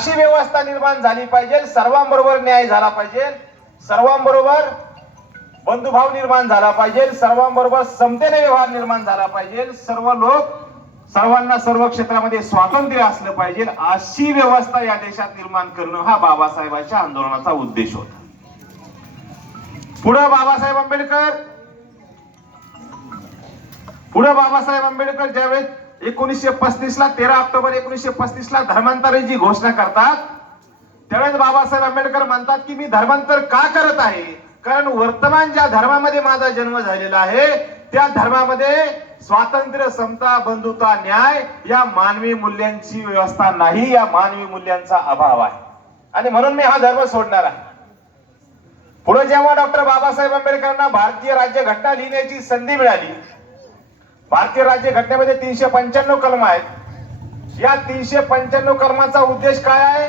अशी व्यवस्था निर्माण झाली पाहिजे, सर्वांबरोबर न्याय झाला पाहिजे, सर्वांबरोबर बंधुभाव निर्माण झाला पाहिजे, सर्वांबरोबर समतेने व्यवहार निर्माण झाला पाहिजे, सर्वांना सर्व क्षेत्रामध्ये स्वातंत्र्य असलं पाहिजे, अशी व्यवस्था या देशात निर्माण करणं हा बाबासाहेबांच्या आंदोलनाचा उद्देश होता. पुढे बाबासाहेब आंबेडकर ज्यावेळेस 1935 ला 13 ऑक्टोबर 1935 ला धर्मांतराची घोषणा करतात, त्यावेळेस बाबासाहेब आंबेडकर म्हणतात की मी धर्मांतर का करत आहे, कारण वर्तमान ज्या धर्मामध्ये माझा जन्म झालेला आहे त्या धर्मामध्ये स्वातंत्र्य, समता, बंधुता, न्याय या मानवी मूल्यांची व्यवस्था नाही, या मानवी मूल्यांचा अभाव आहे आणि म्हणून मी हा धर्म सोडणार आहे. पुढे जेव्हा डॉक्टर बाबासाहेब आंबेडकरांना भारतीय राज्यघटना लिहिण्याची संधी मिळाली, भारतीय राज्यघटनेमध्ये 395 कलम आहेत, या 395 कलमाचा उद्देश काय आहे?